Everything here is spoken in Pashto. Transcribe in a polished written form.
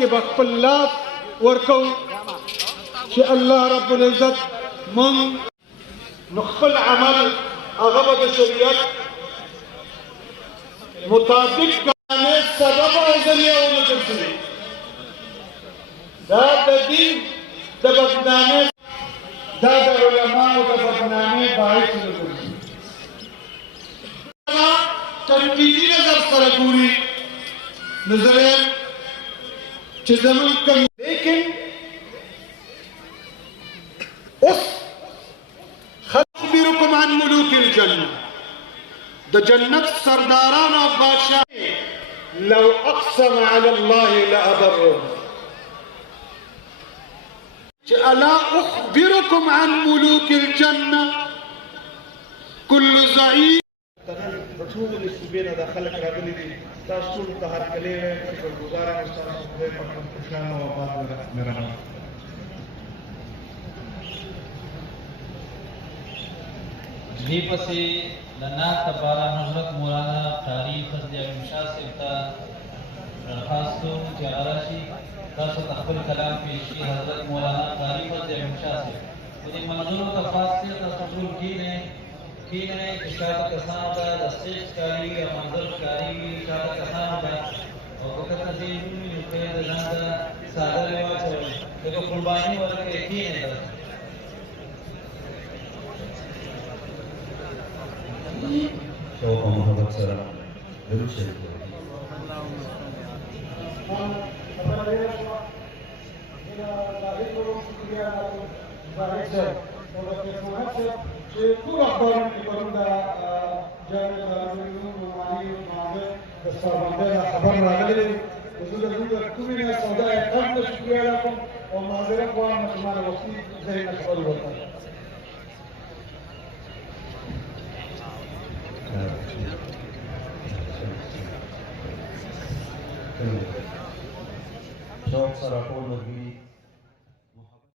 کې خپل لاس ورکو چې الله رب العزت مونږ نو خپل عمل هغه به د شریعت مطابق کامې سبب او ذریعه ونه ګرځوي. دا د دین د بدنامۍ دا د علماو د بدنامۍ باعث نه ګرځي. تنقیدي نظر سره ګوري نو زه وایم چې زمونږ کوم لیکن اوس أخبركم عن ملوك الجنة د جنت سرداران او بادشاہ لو اقسم على الله لأبره. ألا أخبركم عن ملوك الجنة كل زعيم ټول صوبې نه د خلک راغلي دي. تاسو ټول ته هرکلی وایم، شکرګزار یم ستاسو خدای پاک مو خوشحاله او آباد مهربان. دې پسې د نعت لپاره حضرت مولانا قاري فضل علیم شاه صاحب ته درخواست کوم چې هغه راشي تاسو ته خپل کلام پیش کړي. حضرت مولانا قاري فضل علیم شاه صاحب په دې منظورو ته خاص دی. تاسو ټول کښېنئ چې شاته کسانو ته د سټیج کارېږي او منظر کارېږي، شاته کسانو ته او که کله چې ومومي نو که یې د ځان ته څادر یې واچوئ، لکه قرباني ورکړئ. کښېنئ تاسو. شوق محبت سره درود شریف ټول اخبارونه کې پرون د جامع دارالعلوم نعماني معاهده د سربندۍ نه خبر راغلی دی. زه د دوی د کومې نه سودا یې قلب ته شکریه ادا کوم او معذرت غواړم چې ما له وختي ذهن نه خبر وکړم. شوق سره ټول ملګري